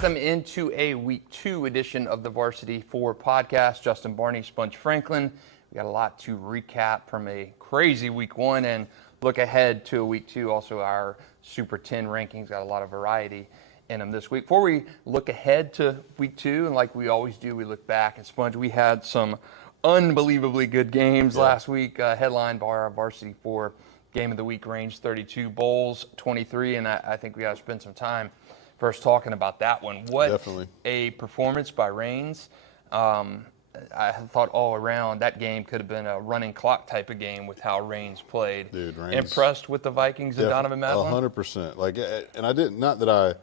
Welcome into a Week 2 edition of the Varsity 4 podcast. Justin, Barney, Sponge Franklin. We got a lot to recap from a crazy Week 1 and look ahead to a Week 2. Also, our Super 10 rankings got a lot of variety in them this week. Before we look ahead to Week 2, and like we always do, we look back. And Sponge, we had some unbelievably good games last week, headlined by our Varsity 4 Game of the Week range 32, Bolles 23, and I think we got to spend some time first talking about that one. What Definitely. A performance by Raines. I thought all around that game could have been a running clock type of game with how Raines played. Dude, Raines. Impressed with the Vikings and Donovan Maslin? 100%. Like, and I didn't, not that I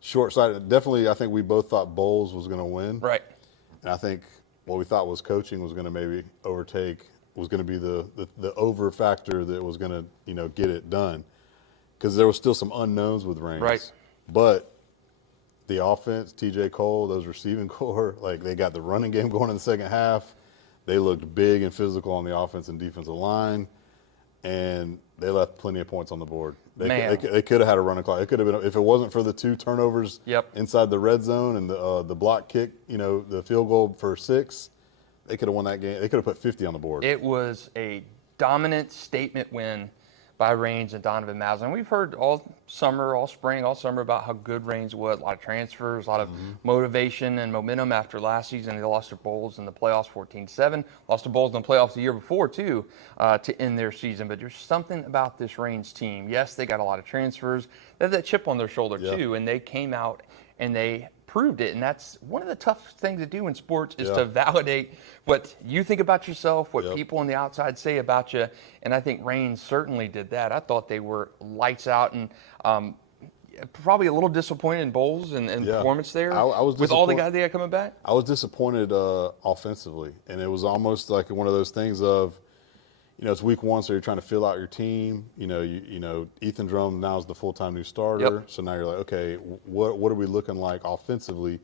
short-sighted. Definitely, I think we both thought Bolles was going to win. Right. And I think what we thought was coaching was going to maybe overtake, was going to be the over factor that was going to, get it done. Because there was still some unknowns with Raines. Right. But the offense, TJ Cole, those receiving core, like they got the running game going in the second half. They looked big and physical on the offense and defensive line, and they left plenty of points on the board. They could have had a running clock. It could have been, if it wasn't for the 2 turnovers inside the red zone and the block kick, the field goal for 6, they could have won that game. They could have put 50 on the board. It was a dominant statement win by Raines and Donovan Maslin. We've heard all summer, all spring, all summer about how good Raines was. A lot of transfers, a lot of motivation and momentum after last season. They lost to Bolles in the playoffs 14-7. Lost to Bolles in the playoffs the year before, too, to end their season. But there's something about this Raines team. Yes, they got a lot of transfers. They have that chip on their shoulder, too, and they came out and they proved it. And that's one of the tough things to do in sports is to validate what you think about yourself, what people on the outside say about you. And I think Raines certainly did that. I thought they were lights out, and probably a little disappointed in Bolles and performance there. I was with all the guys they had coming back. I was disappointed offensively, and it was almost like one of those things of, it's Week 1, so you're trying to fill out your team. Ethan Drum now is the full-time new starter. So now you're like, okay, what are we looking like offensively?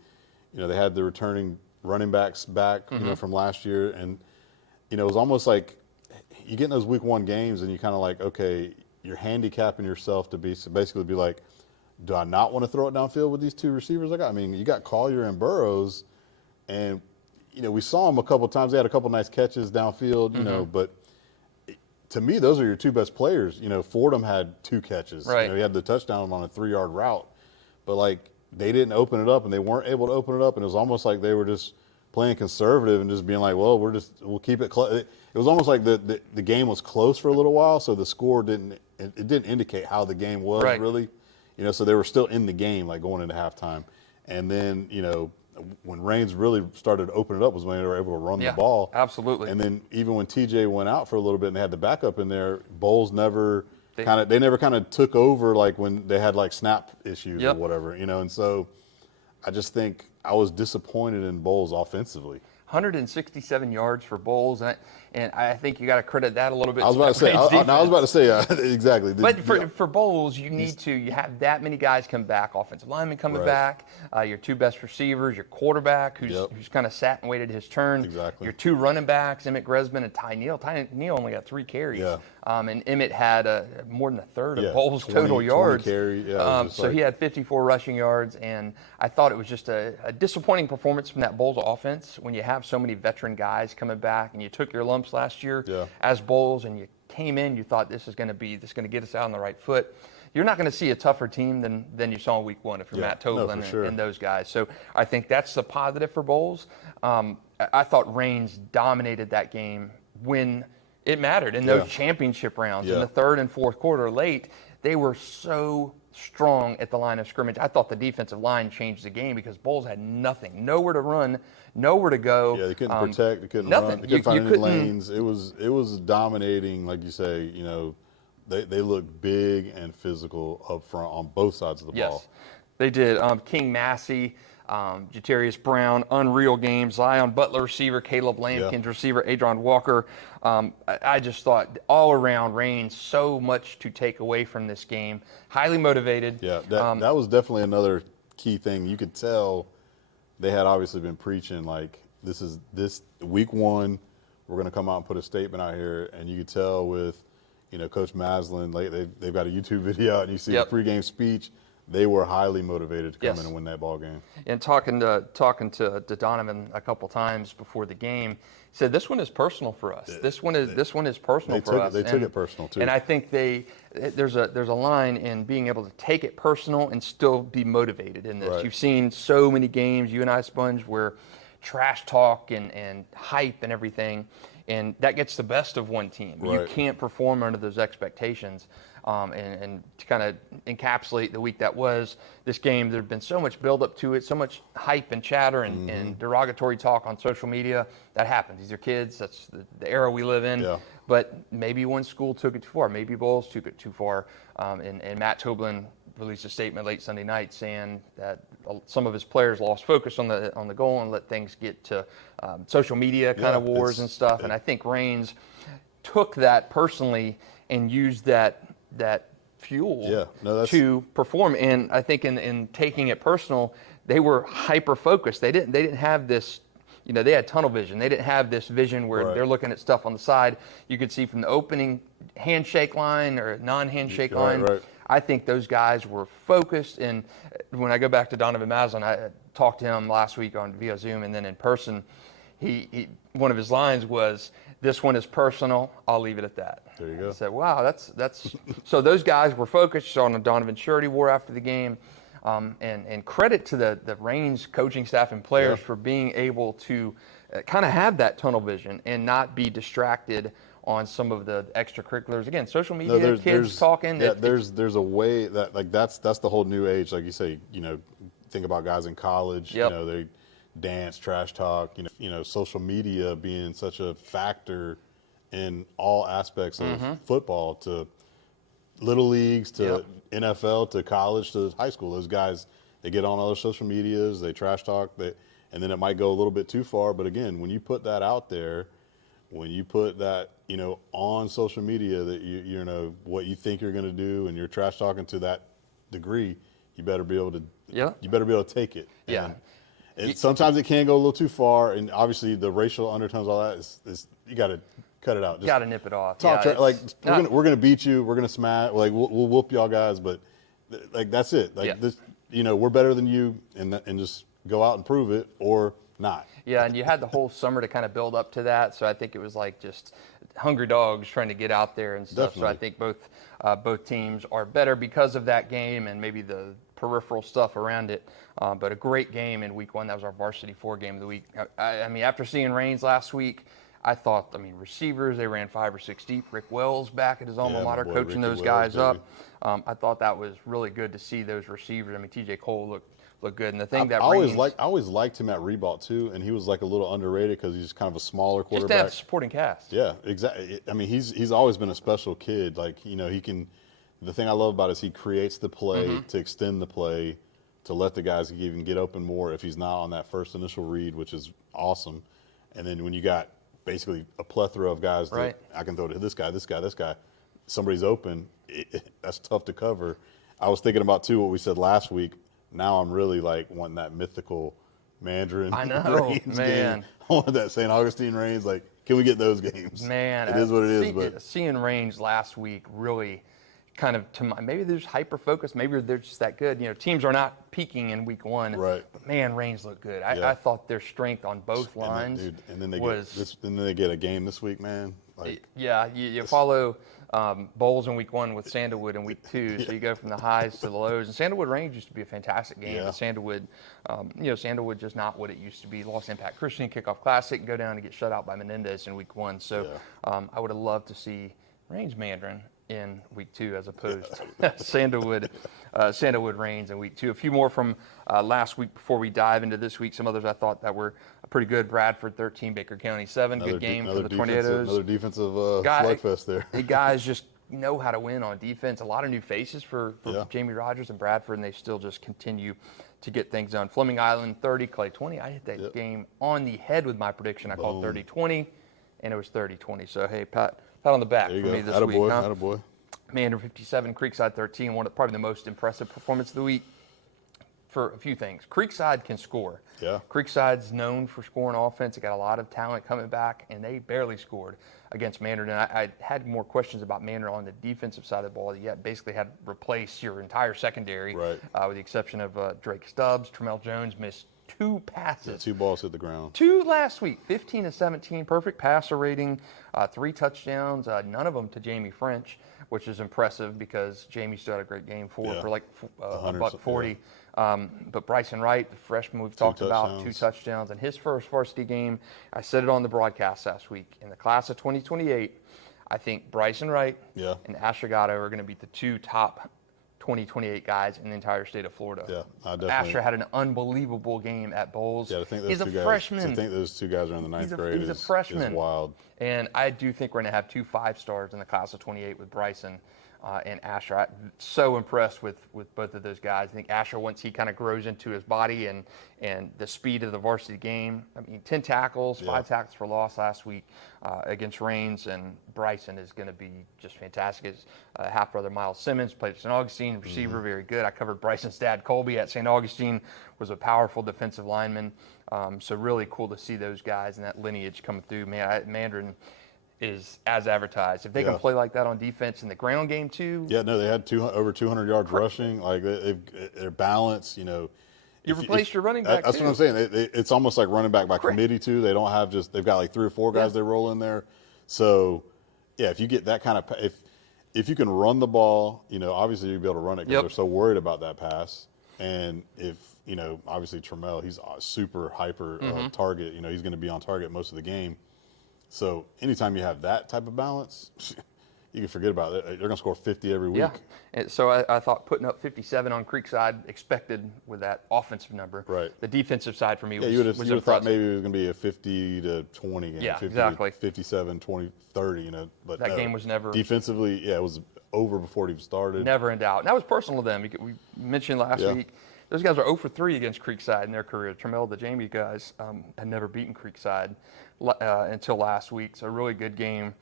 They had the returning running backs back, from last year, and it was almost like you get in those Week 1 games, and you kind of like, okay, you're handicapping yourself to basically be like, do I not want to throw it downfield with these 2 receivers I got? I mean, you got Collier and Burrows, and we saw them a couple of times. They had a couple nice catches downfield, but to me, those are your 2 best players. Fordham had 2 catches. Right. He had the touchdown on a 3-yard route. But, they didn't open it up, and they weren't able to open it up, and it was almost like they were just playing conservative and just being like, well, we'll keep it close. It was almost like the game was close for a little while, so the score didn't indicate how the game was really. So they were still in the game, going into halftime. And then, when Raines really started to open it up was when they were able to run the ball. Absolutely. And then even when TJ went out for a little bit and they had the backup in there, Bolles never kind of took over when they had snap issues or whatever, And so I just think I was disappointed in Bolles offensively. 167 yards for Bolles, and I think you got to credit that a little bit. I was about to say, exactly. But for Bolles, you have that many guys come back, offensive linemen coming back, your 2 best receivers, your quarterback who's kind of sat and waited his turn, your 2 running backs, Emmett Gresman and Ty Neal. Ty Neal only got 3 carries, and Emmett had more than a third of Bolles' total yards. 20 carry, so he had 54 rushing yards, and I thought it was just a disappointing performance from that Bolles offense when you have so many veteran guys coming back, and you took your lumps last year as Bolles, and you came in, you thought this is going to get us out on the right foot. You're not going to see a tougher team than you saw in Week 1 if you're Matt Toblin and those guys. So I think that's the positive for Bolles. I thought Raines dominated that game when it mattered in those championship rounds in the 3rd and 4th quarter late. They were so strong at the line of scrimmage. I thought the defensive line changed the game because Bolles had nothing, nowhere to run, nowhere to go. Yeah, they couldn't protect, they couldn't nothing. run, they couldn't find any lanes. It was dominating, like you say. They looked big and physical up front on both sides of the ball. Yes, they did. King Massey, Jatarius Brown, unreal games. Zion Butler, receiver. Caleb Lampkins, receiver. Adron Walker. I just thought all around Raines, so much to take away from this game. Highly motivated. Yeah, that was definitely another key thing. You could tell they had obviously been preaching this Week 1, we're going to come out and put a statement out here, and you could tell with Coach Maslin, they've got a YouTube video out, and you see the pregame speech they were highly motivated to come Yes. in and win that ball game. And talking to Donovan a couple times before the game, he said this one is personal for us. This one is personal for us. They took it personal too. And I think there's a line in being able to take it personal and still be motivated in this. Right. You've seen so many games, you and I, Sponge, where trash talk and hype and everything, and that gets the best of one team. Right. You can't perform under those expectations. And to kind of encapsulate the week that was, this game, there had been so much buildup to it, so much hype and chatter and derogatory talk on social media. That happens. These are kids. That's the era we live in. Yeah. But maybe one school took it too far. Maybe Bolles took it too far. And Matt Toblin released a statement late Sunday night saying that some of his players lost focus on the goal and let things get to social media kind of wars and stuff. And I think Raines took that personally and used that fuel to perform. And I think in taking it personal, they were hyper focused. They didn't have this, they had tunnel vision. They didn't have this vision where they're looking at stuff on the side. You could see from the opening handshake line or non-handshake line. Right. I think those guys were focused. And when I go back to Donovan Maslin, I talked to him last week via Zoom and then in person. He one of his lines was, "This one is personal. I'll leave it at that." There you go. I said, "Wow, that's." So those guys were focused on the Donovan shirt he wore after the game, and credit to the Raines coaching staff and players for being able to kind of have that tunnel vision and not be distracted on some of the extracurriculars. Again, social media, kids talking. Yeah, there's a way that that's the whole new age. Like you say, think about guys in college. Yep. They dance, trash talk. Social media being such a factor in all aspects of football, to little leagues, to NFL, to college, to high school. Those guys, they get on other social medias, they trash talk, and then it might go a little bit too far. But again, when you put that out there, when you put that, on social media, that you know what you think you're going to do, and you're trash talking to that degree, you better be able to. Yeah. You better be able to take it. Yeah. And sometimes it can go a little too far, and obviously the racial undertones, all that is you got to cut it out. Just got to nip it off. talk we're gonna beat you, we're gonna smash, like we'll whoop y'all guys, but like that's it. Like this, we're better than you, and just go out and prove it or not. Yeah, and you had the whole summer to kind of build up to that, so I think it was like just hungry dogs trying to get out there and stuff. Definitely. So I think both teams are better because of that game and maybe the peripheral stuff around it. But a great game in week one. That was our Varsity 4 game of the week. I mean, after seeing Raines last week, I thought, receivers, they ran 5 or 6 deep. Rick Wells back at his alma mater coaching those guys up. I thought that was really good to see those receivers. TJ Cole looked good. And the thing I always liked him at Reebok too, and he was like a little underrated because he's kind of a smaller quarterback. Just to have supporting cast. Yeah, exactly. He's always been a special kid. Like, he can. The thing I love about it is he creates the play to extend the play, to let the guys even get open more if he's not on that first initial read, which is awesome. And then when you got basically a plethora of guys that I can throw to this guy, somebody's open, that's tough to cover. I was thinking about too what we said last week. Now I'm really like wanting that mythical Mandarin. I know, Raines man. Game. I want that St. Augustine Raines. Like, can we get those games? Man, it is what it is. But seeing Raines last week really kind of maybe they're just hyper focused. Maybe they're just that good. Teams are not peaking in week one. Right. But man, Raines looked good. I thought their strength on both lines and then they was. And then they get a game this week, man. Like, you follow Bolles in week one with Sandalwood in week two, so you go from the highs to the lows. And Sandalwood Range used to be a fantastic game. But Sandalwood, Sandalwood just not what it used to be. Lost Impact Christian Kickoff Classic, go down and get shut out by Menendez in week one. So I would have loved to see Range Mandarin in week two as opposed to Sandalwood Raines in week two. A few more from last week before we dive into this week. Some others I thought that were pretty good. Bradford 13, Baker County 7. Good game for the Tornadoes. Another defensive slugfest there. The guys just know how to win on defense. A lot of new faces for Jamie Rogers and Bradford, and they still just continue to get things done. Fleming Island 30, Clay 20. I hit that game on the head with my prediction. I called 30-20, and it was 30-20. So, hey, pat on the back for me this week. Attaboy. Mandarin 57, Creekside 13, probably the most impressive performance of the week. for a few things. Creekside can score. Yeah. Creekside's known for scoring offense. They got a lot of talent coming back, and they barely scored against Mandarin. And I had more questions about Mandarin on the defensive side of the ball. You basically had to replace your entire secondary, Right. With the exception of Drake Stubbs. Tremel Jones missed 2 passes. Yeah, 2 balls hit the ground. 2 last week, 15 to 17, perfect passer rating, 3 touchdowns, none of them to Jamie French, which is impressive because Jamie still had a great game for like a buck 40. But Bryson Wright, the freshman we've talked about, 2 touchdowns in his first varsity game. I said it on the broadcast last week. In the class of 2028, I think Bryson Wright and Asher Gatto are going to be the 2 top 2028 guys in the entire state of Florida. Yeah, I definitely. Asher had an unbelievable game at Bolles. Yeah, I think those he's two a guys, freshman. I think those 2 guys are in the 9th grade. He's a freshman. Is wild. And I do think we're going to have 2 5-stars in the class of 28 with Bryson and Asher. I'm so impressed with both of those guys. I think Asher, once he kind of grows into his body and the speed of the varsity game, I mean, 10 tackles, 5 tackles for loss last week against Rains, and Bryson is going to be just fantastic. His half-brother Miles Simmons played at St. Augustine, receiver, very good. I covered Bryson's dad, Colby, at St. Augustine, was a powerful defensive lineman. So really cool to see those guys and that lineage coming through. Man, Mandarin is as advertised. If they can play like that on defense in the ground game too. Yeah, no, they had over 200 yards rushing. Like their balance, you replaced your running back. That's too. what I'm saying. It's almost like running back by committee too. They don't have they've got like 3 or 4 guys they roll in there. So yeah, if you get that kind of if you can run the ball, obviously you'll be able to run it because they're so worried about that pass. And if obviously Tremel, he's a super hyper target. He's going to be on target most of the game. So anytime you have that type of balance, you can forget about it. They're going to score 50 every week. Yeah. And so I thought putting up 57 on Creekside expected with that offensive number. Right. The defensive side for me was you would have impressive. thought maybe it was going to be a 50 to 20 game. Yeah, 50 exactly. 57, 20, 30, But that game was never. Defensively, it was over before it even started. Never in doubt. And that was personal to them. We mentioned last week, those guys are 0 for 3 against Creekside in their career. Tremel, the Jamie guys, had never beaten Creekside until last week. So a really good game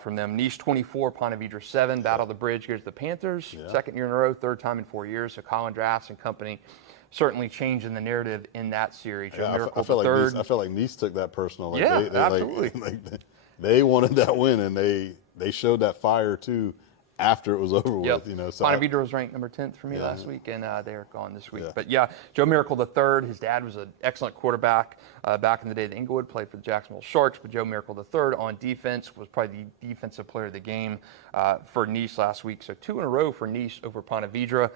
from them. Niche 24, Ponte Vedra 7, Battle of the Bridge goes to the Panthers. Second year in a row, 3rd time in 4 years. So Colin Drafts and company certainly changing the narrative in that series. Yeah, I felt like Nice took that personal. Like absolutely. They wanted that win, and they showed that fire too after it was over with. So Ponte Vedra was ranked number 10th for me last week, and they're gone this week. But Joe Miracle III, his dad was an excellent quarterback back in the day at Inglewood, played for the Jacksonville Sharks. But Joe Miracle III on defense was probably the defensive player of the game for Nice last week. So 2 in a row for Nice over Ponte Vedra.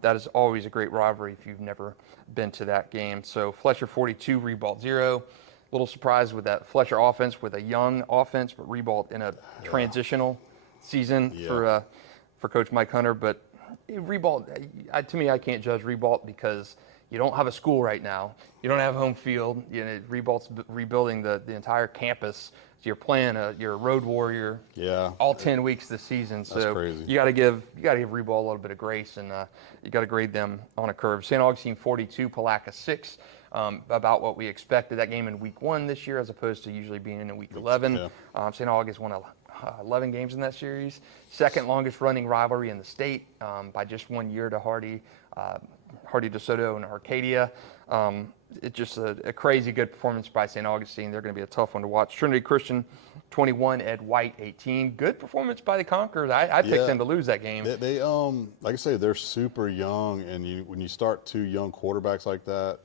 That is always a great rivalry if you've never been to that game. So Fletcher 42, Rebalt 0. A little surprised with that Fletcher offense with a young offense, but Rebalt in a transitional season for Coach Mike Hunter. But Rebalt, to me, I can't judge Rebalt because you don't have a school right now. You don't have home field. Rebalt's rebuilding the entire campus. So you're playing you're a road warrior. All 10 weeks this season. So that's crazy. you got to give Rebalt a little bit of grace, and you got to grade them on a curve. St. Augustine 42, Palaca 6. About what we expected. That game in week 1 this year, as opposed to usually being in week 11. St. August won 11 games in that series. Second longest running rivalry in the state by just 1 year to Hardy DeSoto and Arcadia. It's just a crazy good performance by St. Augustine. They're going to be a tough one to watch. Trinity Christian 21, Ed White 18. Good performance by the Conquerors. I picked them to lose that game. They like I say, they're super young, and when you start 2 young quarterbacks like that,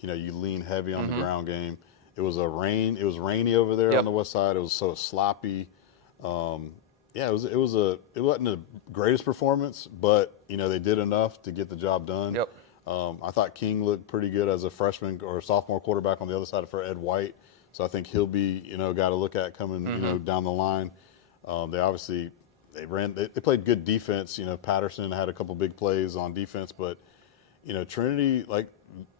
you lean heavy on the ground game. It was rainy over there on the west side. It was so sloppy. It wasn't the greatest performance, but they did enough to get the job done. I thought King looked pretty good as a freshman or sophomore quarterback on the other side for Ed White. So I think he'll be a guy to look at coming down the line. They played good defense. Patterson had a couple big plays on defense, but Trinity,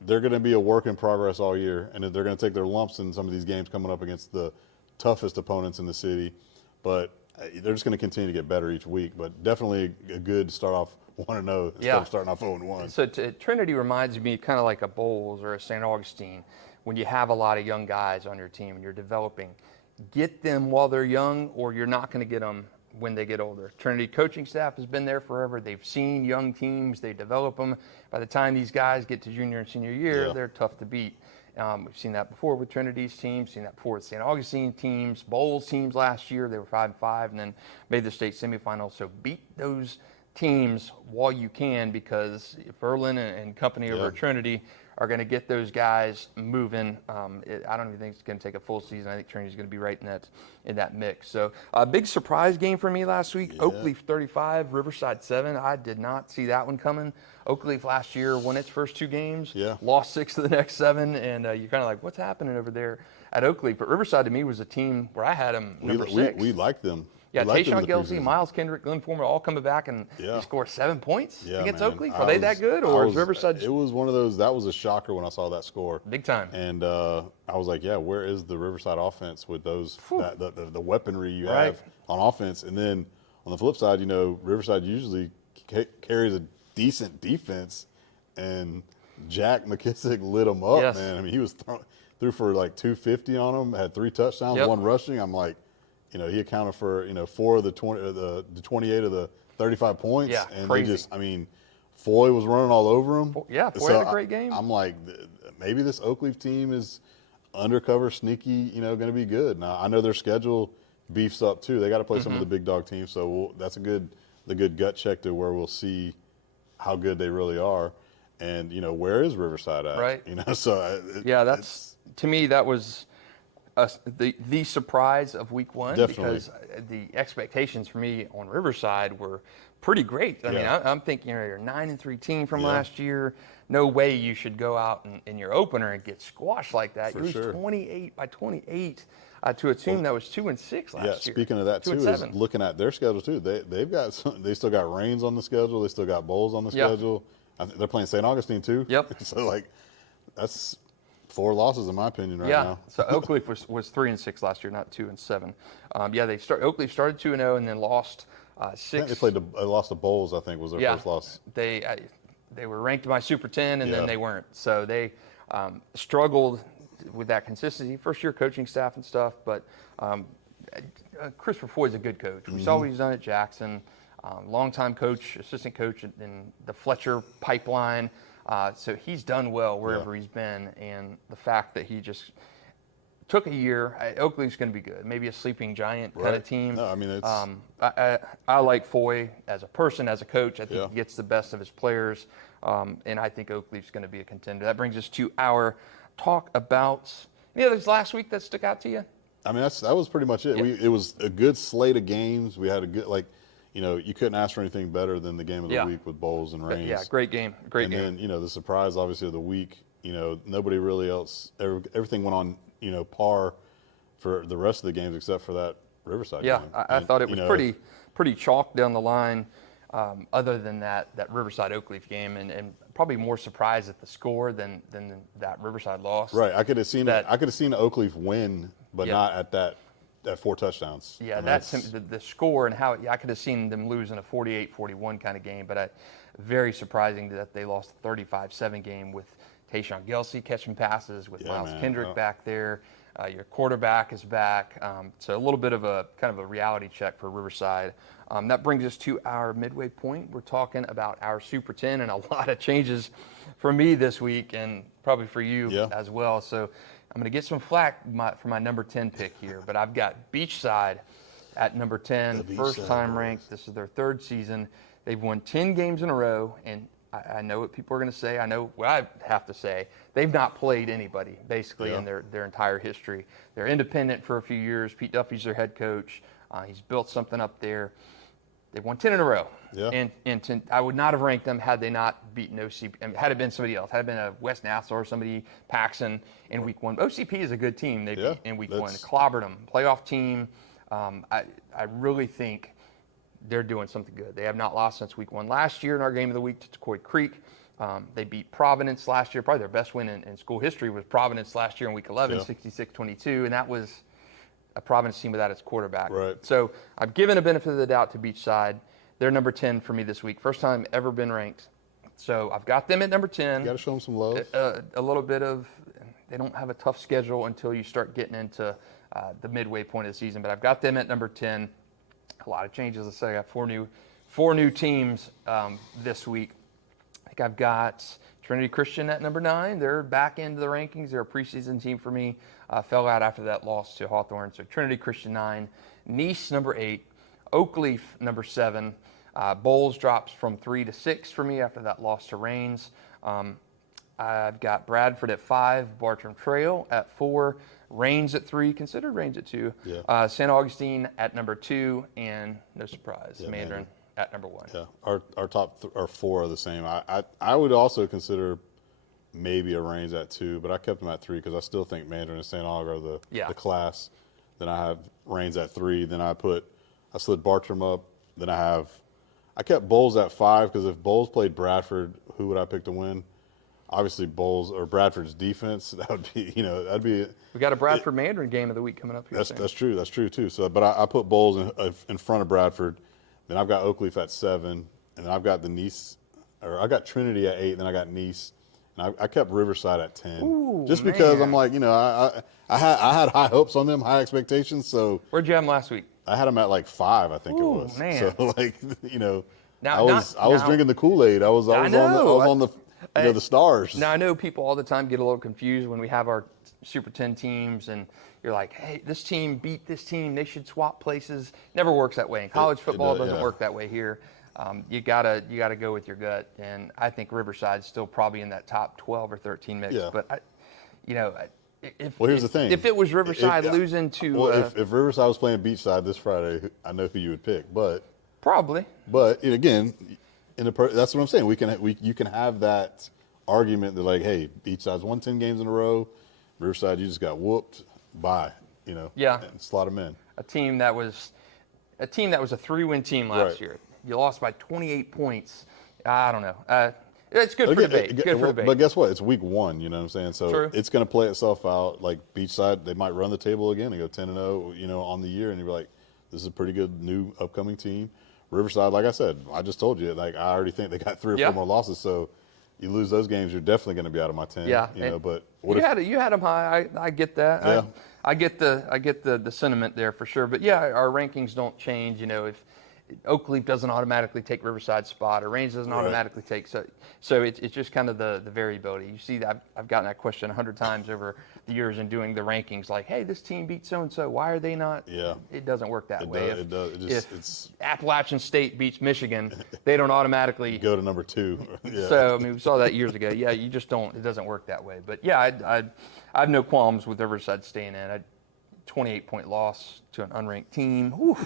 they're going to be a work in progress all year, and they're going to take their lumps in some of these games coming up against the toughest opponents in the city. But they're just going to continue to get better each week. But definitely a good start off 1-0 instead of starting off 0-1. So Trinity reminds me kind of like a Bolles or a St. Augustine. When you have a lot of young guys on your team and you're developing, get them while they're young, or you're not going to get them when they get older. Trinity coaching staff has been there forever. They've seen young teams. They develop them. By the time these guys get to junior and senior year, they're tough to beat. We've seen that before with Trinity's teams, seen that before with St. Augustine teams, Bolles teams last year. They were 5-5 and then made the state semifinals. So beat those teams while you can, because if Erlin and company over at Trinity are going to get those guys moving, I don't even think it's going to take a full season. I think Trinity's going to be right in that mix. So a big surprise game for me last week. Oakleaf 35, Riverside 7. I did not see that one coming. Oakleaf last year won its first 2 games, lost 6 of the next 7, and you're kind of like, what's happening over there at Oakleaf? But Riverside to me was a team where I had them number 6. We liked them. Yeah, Tayshawn Gelsey, Miles Kendrick, Glenn Foreman all coming back and they score 7 points against Oakleaf. Are they that good, or is Riverside? It was one of those. That was a shocker when I saw that score. Big time. And I was like, yeah, where is the Riverside offense with those the weaponry you have on offense? And then on the flip side, Riverside usually carries a decent defense, and Jack McKissick lit them up, man. I mean, he was threw for like 250 on them, had 3 touchdowns, 1 rushing. I'm like, he accounted for 4 of the 28 of the 35 points. Yeah, and crazy. They just, Foy was running all over him. Yeah, Foy had a great game. I'm like, maybe this Oakleaf team is undercover, sneaky, going to be good. Now I know their schedule beefs up too. They got to play some of the big dog teams, so that's the good gut check to where we'll see how good they really are. And where is Riverside at? Right. So that's to me that was the surprise of week 1. Definitely. Because the expectations for me on Riverside were pretty great. I mean, I'm thinking you're a 9-3 team from last year. No way you should go out in your opener and get squashed like that. You lose 28 by 28 to a team that was 2-6 last year. Yeah, speaking of that too, is looking at their schedule too. They still got Reigns on the schedule. They still got Bolles on the schedule. I think they're playing St. Augustine too. Yep. So that's 4 losses in my opinion now. Yeah. So Oakleaf was 3-6 last year, not 2-7. Oakleaf started 2-0 and then lost 6. I think they lost to Bolles, I think, was their first loss. They were ranked by Super 10 and then they weren't. So they struggled with that consistency. First year coaching staff and stuff, but Christopher Foy's a good coach. We saw what he's done at Jackson. Longtime coach, assistant coach in the Fletcher pipeline. So he's done well wherever he's been, and the fact that he just took a year, Oakleaf's going to be good. Maybe a sleeping giant kind of team. No, I mean, it's I like Foy as a person, as a coach. I think he gets the best of his players, and I think Oakleaf's going to be a contender. That brings us to our talk about any others last week that stuck out to you. I mean, that was pretty much it. Yep. It was a good slate of games. We had a good you couldn't ask for anything better than the game of the week with Bolles and Reigns. Yeah, great game. Great game. And then, the surprise, obviously, of the week, nobody really else, everything went on, par for the rest of the games except for that Riverside game. Yeah, I thought it was pretty chalk down the line, other than that Riverside Oakleaf game, and probably more surprised at the score than that Riverside loss. Right. I could have seen Oakleaf win, but not at that 4 touchdowns. Yeah, that's the score and how I could have seen them lose in a 48-41 kind of game, but very surprising that they lost a 35-7 game with Tayshawn Gelsey catching passes, with Miles Kendrick back there. Your quarterback is back. So a little bit of a kind of a reality check for Riverside. That brings us to our midway point. We're talking about our Super 10 and a lot of changes for me this week and probably for you as well. So I'm going to get some flack for my number 10 pick here, but I've got Beachside at number 10, first time ranked. This is their 3rd season. They've won 10 games in a row, and I know what people are going to say. I know what I have to say. They've not played anybody, basically, in their entire history. They're independent for a few years. Pete Duffy's their head coach. He's built something up there. They've won 10 in a row. Yeah. And I would not have ranked them had they not beaten OCP. I mean, had it been somebody else, had it been a West Nassau or somebody, Paxson, in week 1. OCP is a good team. They beat in week 1. Clobbered them. Playoff team. I really think they're doing something good. They have not lost since week 1 last year in our game of the week to Coy Creek. They beat Providence last year. Probably their best win in school history was Providence last year in week 11, 66-22, and that was a Providence team without its quarterback. Right. So I've given a benefit of the doubt to Beachside. They're number 10 for me this week. First time ever been ranked. So I've got them at number 10. You got to show them some love. A little bit of, they don't have a tough schedule until you start getting into the midway point of the season, but I've got them at number 10. a lot of changes. Let's say I got four new teams this week. I think I've got Trinity Christian at number 9. They're back into the rankings. They're a preseason team for me. Fell out after that loss to Hawthorne. So Trinity Christian 9, Nice number 8, Oakleaf number 7. Bolles drops from 3 to 6 for me after that loss to Rains. I've got Bradford at 5, Bartram Trail at 4, Rains at 3, considered Rains at 2, Yeah. St. Augustine at number 2, and no surprise, Mandarin at number 1. Yeah, our top our 4 are the same. I would also consider maybe a Rains at 2, but I kept them at 3 because I still think Mandarin and St. Aug are the class. Then I have Rains at 3. Then I slid Bartram up. Then I kept Bolles at 5 because if Bolles played Bradford, who would I pick to win? Obviously, Bolles or Bradford's defense. That would be, that'd be. We got a Bradford Mandarin game of the week coming up here. That's true. That's true too. So, but I put Bolles in front of Bradford. Then I've got Oakleaf at 7, and then I've got I got Trinity at 8, and then I got Nice, and I kept Riverside at 10. Ooh, just because I'm like, I had high hopes on them, high expectations. So where'd you have them last week? I had them at like 5, I think it was. Man. So like, Now, I was drinking the Kool-Aid. I was on the stars. Now I know people all the time get a little confused when we have our Super 10 teams, and you're like, hey, this team beat this team. They should swap places. Never works that way. In college football, it doesn't work that way here. You gotta go with your gut, and I think Riverside's still probably in that top 12 or 13 mix. Yeah. But here's the thing. If it was Riverside losing to, if Riverside was playing Beachside this Friday, I know who you would pick. But probably. But again, that's what I'm saying. You can have that argument that like, hey, Beachside's won 10 games in a row. Riverside, you just got whooped. Bye. Yeah. And slot them in. A team that was a 3-win team last year. You lost by 28 points. I don't know. It's good for debate. Good for debate. But guess what? It's week 1. You know what I'm saying? So True. It's going to play itself out. Like Beachside, they might run the table again and go 10-0. On the year, and you're like, this is a pretty good new upcoming team. Riverside, like I said, I just told you, like I already think they got 3 or 4 more losses. So you lose those games, you're definitely going to be out of my 10. Yeah. But you had them high. I get that. Yeah. I get the sentiment there for sure. But yeah, our rankings don't change. If Oakleaf doesn't automatically take Riverside's spot, or Rains doesn't automatically take. So it's just kind of the variability. You see, I've gotten that question 100 times over the years in doing the rankings. Like, hey, this team beat so and so. Why are they not? Yeah. It doesn't work that way. It does. If Appalachian State beats Michigan, they don't automatically go to number 2. Yeah. So we saw that years ago. Yeah, you just don't. It doesn't work that way. But yeah, I have no qualms with Riverside staying in. 28-point loss to an unranked team. Whew.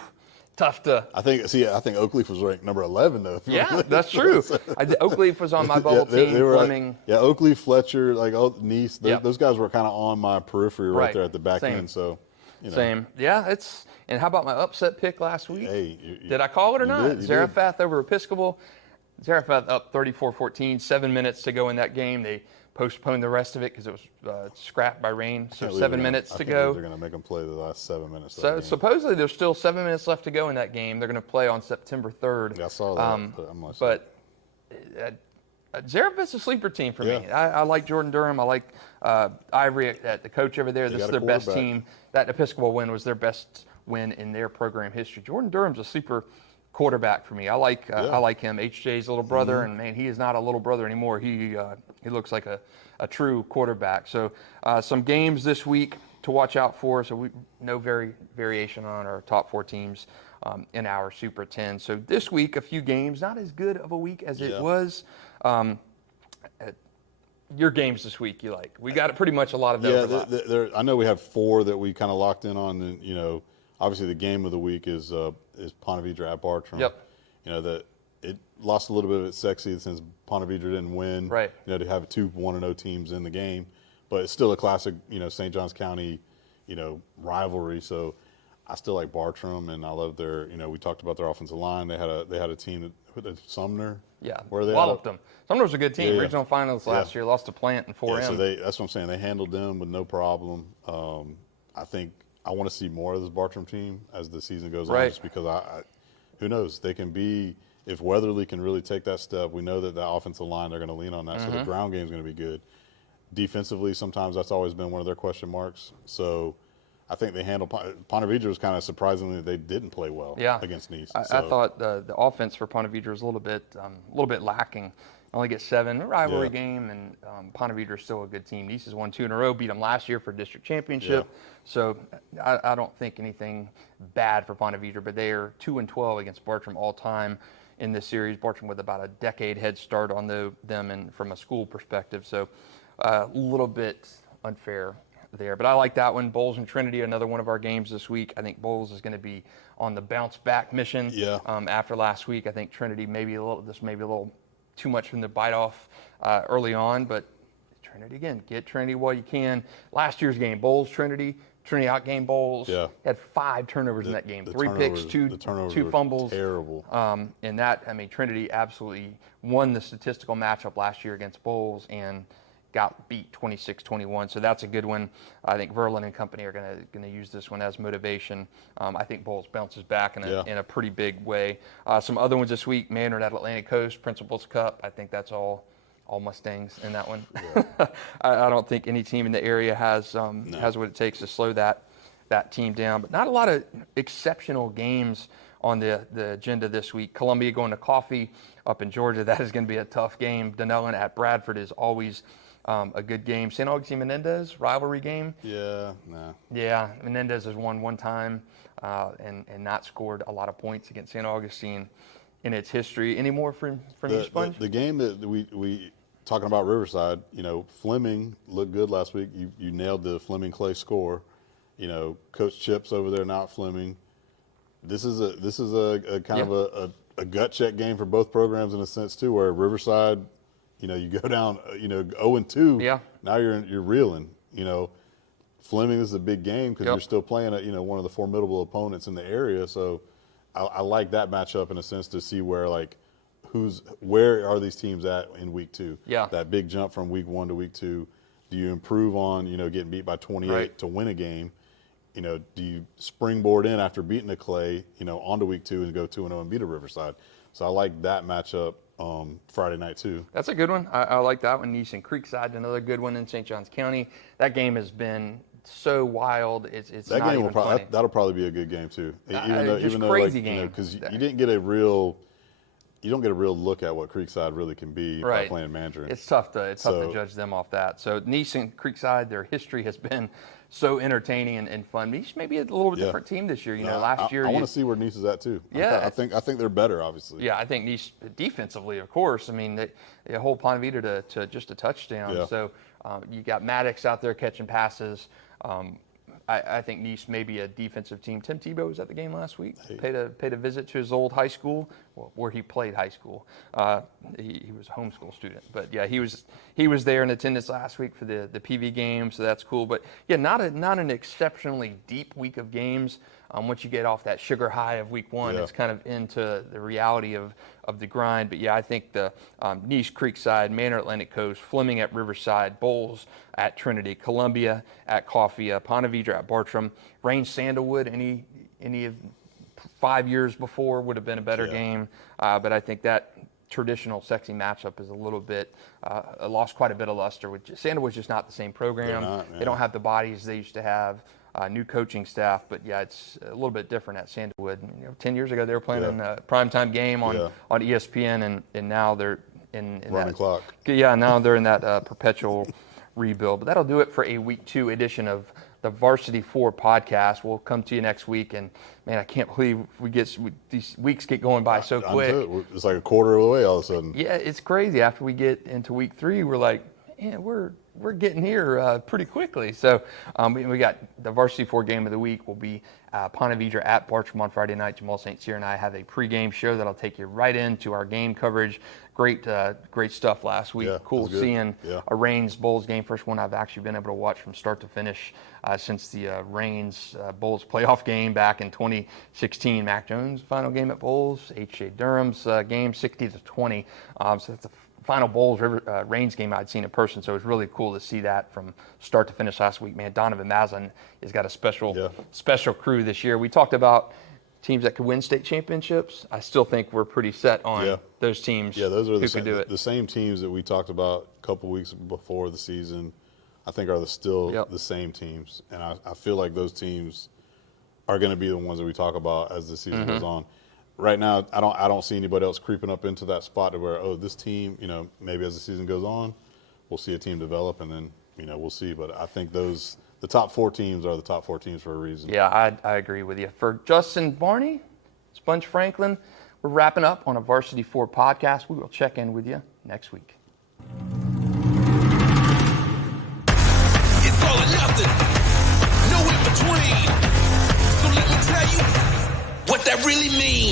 Tough to. I think Oakleaf was ranked number 11 though. Yeah, that's true. Oakleaf was on my bubble team. They were Fleming. Oakleaf, Fletcher, Nice. Those guys were kind of on my periphery right there at the back end. So, Same. Yeah, and how about my upset pick last week? Hey, did I call it or not? You Zarephath over Episcopal. Zarephath up 34-14. 7 minutes to go in that game. They postponed the rest of it because it was scrapped by rain. So 7 minutes to go. They're going to make them play the last 7 minutes. So supposedly there's still 7 minutes left to go in that game. They're going to play on September 3rd. Yeah, I saw that. But Zarephath's a sleeper team for me. I like Jordan Durham. I like Ivory at the coach over there. This is their best team. That Episcopal win was their best win in their program history. Jordan Durham's a sleeper quarterback for me. I like him. HJ's little brother, and man, he is not a little brother anymore. He looks like a true quarterback. So some games this week to watch out for. So no variation on our top 4 teams in our Super 10. So this week, a few games, not as good of a week as it was. Your games this week, you like? We got pretty much a lot of them. I know we have 4 that we kind of locked in on. And, obviously the game of the week is Ponte Vedra at Bartram. Yep. That it lost a little bit of its sexy since Ponte Vedra didn't win. Right. To have 2 1-0 teams in the game, but it's still a classic. St. Johns County, rivalry. So I still like Bartram, and I love their. We talked about their offensive line. They had a team that Sumner. Yeah. Where they walloped them. Sumner was a good team. Yeah. Regional finals last year. Lost to Plant in 4M. So that's what I'm saying. They handled them with no problem. I think I want to see more of this Bartram team as the season goes on, just because who knows, they can be, if Weatherly can really take that step, we know that the offensive line, they're going to lean on that. So the ground game is going to be good. Defensively, sometimes that's always been one of their question marks. So I think they handled Ponte Vedra was kind of surprisingly they didn't play well against Nice. I thought the offense for Ponte Vedra was a little bit lacking. Only get 7, rivalry game, and Ponte Vedra is still a good team. Nice has won 2 in a row, beat them last year for district championship. So I don't think anything bad for Ponte Vedra, but they are 2-12 against Bartram all time in this series. Bartram with about a decade head start on them and from a school perspective. So a little bit unfair there. But I like that one. Bolles and Trinity, another one of our games this week. I think Bolles is going to be on the bounce back mission after last week. I think Trinity may be a little too much from the bite off early on, but Trinity again, get Trinity while you can. Last year's game, Bolles, Trinity outgained Bolles. Had 5 turnovers in that game. 3 picks, 2 fumbles. Terrible. And that, I mean, Trinity absolutely won the statistical matchup last year against Bolles and got beat 26-21. So that's a good one. I think Verlin and company are going to use this one as motivation. I think Bolles bounces back in a pretty big way. Some other ones this week: Maynard at Atlantic Coast, Principals Cup. I think that's all Mustangs in that one. I don't think any team in the area has what it takes to slow that team down. But not a lot of exceptional games on the agenda this week. Columbia going to Coffee up in Georgia. That is going to be a tough game. Denellen at Bradford is always a good game. St. Augustine Menendez, rivalry game. Yeah, Menendez has won one time and not scored a lot of points against St. Augustine in its history. Any more from you, Sponge? The game that we talking about Riverside, Fleming looked good last week. You nailed the Fleming Clay score. Coach Chips over there, not Fleming. This is a kind of a gut check game for both programs in a sense too, where Riverside, you go down, 0-2. Yeah. Now you're reeling. Fleming, this is a big game because you're still playing one of the formidable opponents in the area. So I like that matchup in a sense to see where where are these teams at in week 2? Yeah. That big jump from week 1 to week 2. Do you improve on getting beat by 28 to win a game? Do you springboard in after beating the Clay, onto week 2 and go 2-0 and beat a Riverside? So I like that matchup Friday night too. That's a good one. I like that one. Nice and Creekside, another good one in St. Johns County. That game has been so wild. It's that not game even funny. That'll probably be a good game too. Even though crazy game because you don't get a real look at what Creekside really can be by playing Mandarin. It's tough to judge them off that. So Nice and Creekside, their history has been so entertaining and fun. Nice may be a little bit different team this year. Last year I want to see where Nice is at too. Yeah, I think they're better, obviously. Yeah, I think Nice defensively, of course. I mean, they hold Ponte Vedra to just a touchdown. Yeah. So you got Maddox out there catching passes. I think Nice may be a defensive team. Tim Tebow was at the game last week. Paid a visit to his old high school, where he played high school. He was a homeschool student, but yeah, he was there in attendance last week for the PV game, so that's cool. But yeah, not an exceptionally deep week of games. Once you get off that sugar high of week 1, it's kind of into the reality of the grind. But yeah, I think the Nice Creekside, Manor Atlantic Coast, Fleming at Riverside, Bolles at Trinity, Columbia at Coffee, Ponte Vedra at Bartram, Range Sandalwood. Any of 5 years before would have been a better game. But I think that traditional sexy matchup is a little bit lost quite a bit of luster. Sandalwood's just not the same program. They don't have the bodies they used to have. New coaching staff, but yeah, it's a little bit different at Sandalwood. 10 years ago, they were playing in a primetime game on ESPN, and now they're in running that clock. Yeah, now they're in that perpetual rebuild. But that'll do it for a week 2 edition of the Varsity 4 podcast. We'll come to you next week, and man, I can't believe these weeks get going by so quick. It's like a quarter of the way all of a sudden. Yeah, it's crazy. After we get into week 3, we're like, man, we're getting here pretty quickly. So we got the Varsity 4 game of the week will be Ponte Vedra at Bartram on Friday night. Jamal St. Cyr and I have a pregame show that'll take you right into our game coverage. Great stuff last week. Yeah, cool seeing a Rains Bolles game. First one I've actually been able to watch from start to finish since the Rains Bolles playoff game back in 2016. Mac Jones' final game at Bolles. H.J. Durham's game 60-20. So that's a final Bolles Rains game I'd seen in person, so it was really cool to see that from start to finish last week. Man, Donovan Mazin has got a special crew this year. We talked about teams that could win state championships. I still think we're pretty set on those teams. Yeah, those are who could do it. The same teams that we talked about a couple weeks before the season. I think are still Yep. the same teams. And I feel like those teams are going to be the ones that we talk about as the season goes on. Right now, I don't see anybody else creeping up into that spot to where, this team, maybe as the season goes on, we'll see a team develop, and then, we'll see. But I think the top 4 teams are the top 4 teams for a reason. Yeah, I agree with you. For Justin, Barney, Sponge Franklin, we're wrapping up on a Varsity 4 podcast. We will check in with you next week. It's all or nothing, no in between. So let me tell you what that really means.